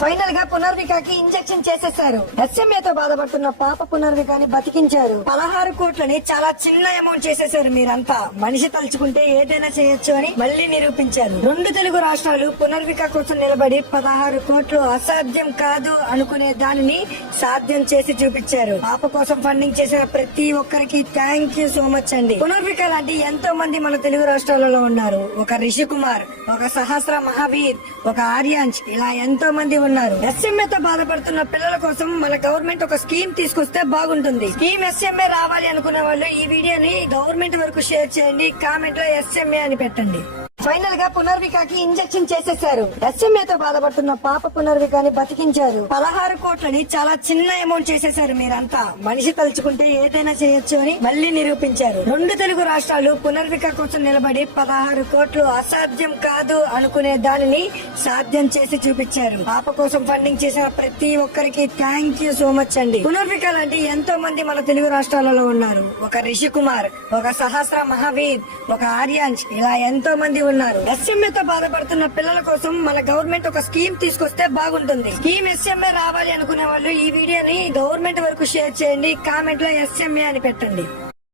Final గా పునర్వికాకి injection చేసేశారు. ఎస్ఎంఏతో బాధపడుతున్న పాప పునర్వికాని బతికించారు. 16 కోట్లని చాలా చిన్న అమౌంట్ చేసేశారు. మీరంతా మనిషి తలుచుకుంటే ఏదైనా చేయొచ్చు అని మళ్లీ నిరూపించారు. 2 తెలుగు రాష్ట్రాలు పునర్విక కోసం నిలబడి 16 కోట్లు అసాధ్యం కాదు అనుకునే దానిని సాధ్యం చేసి చూపించారు. పాప కోసం ఫండింగ్ చేసిన ప్రతి ఒక్కరికి థ్యాంక్ యూ సో మచ్ అండి. పునర్విక లాంటి ఎంతో మంది మన తెలుగు రాష్ట్రాలలో ఉన్నారు. ఒక రిషి కుమార్, ఒక సహస్ర మహావీర్, ఒక ఆర్యాంష్, ఇలా ఎంతో మంది ఉన్నారు. ఎస్ఎంఏతో బాధపడుతున్న పిల్లల కోసం మన గవర్నమెంట్ ఒక స్కీమ్ తీసుకొస్తే బాగుంటుంది. స్కీమ్ ఎస్ఎంఏ రావాలి అనుకునే వాళ్ళు ఈ వీడియోని గవర్నమెంట్ వరకు షేర్ చేయండి. కామెంట్ లో ఎస్ఎంఏ అని పెట్టండి. ఫైనల్ గా పునర్వికాకి ఇంజెక్షన్ చేసేశారు. ఎస్ఎంఏతో బాధపడుతున్న పాప పునర్వికాని బతికించారు. 16 కోట్లని చాలా చిన్న అమౌంట్ చేసేశారు. మీరంతా మనిషి తలుచుకుంటే ఏదైనా చేయొచ్చు అని మళ్లీ నిరూపించారు. 2 తెలుగు రాష్ట్రాలు పునర్విక కోసం నిలబడి 16 కోట్లు అసాధ్యం కాదు అనుకునే దానిని సాధ్యం చేసి చూపించారు. పాప కోసం ఫండింగ్ చేసిన ప్రతి ఒక్కరికి థ్యాంక్ యూ సో మచ్ అండి. పునర్విక లాంటి ఎంతో మంది మన తెలుగు రాష్ట్రాలలో ఉన్నారు. ఒక రిషి కుమార్, ఒక సహస్ర మహావీర్, ఒక ఆర్యాంష్, ఇలా ఎంతో మంది ఉన్నారు. ఎస్ఎంఏతో బాధపడుతున్న పిల్లల కోసం మన గవర్నమెంట్ ఒక స్కీమ్ తీసుకొస్తే బాగుంటుంది. స్కీమ్ ఎస్ఎంఏ రావాలి అనుకునే వాళ్ళు ఈ వీడియోని గవర్నమెంట్ వరకు షేర్ చేయండి. కామెంట్ లో ఎస్ఎంఏ అని పెట్టండి.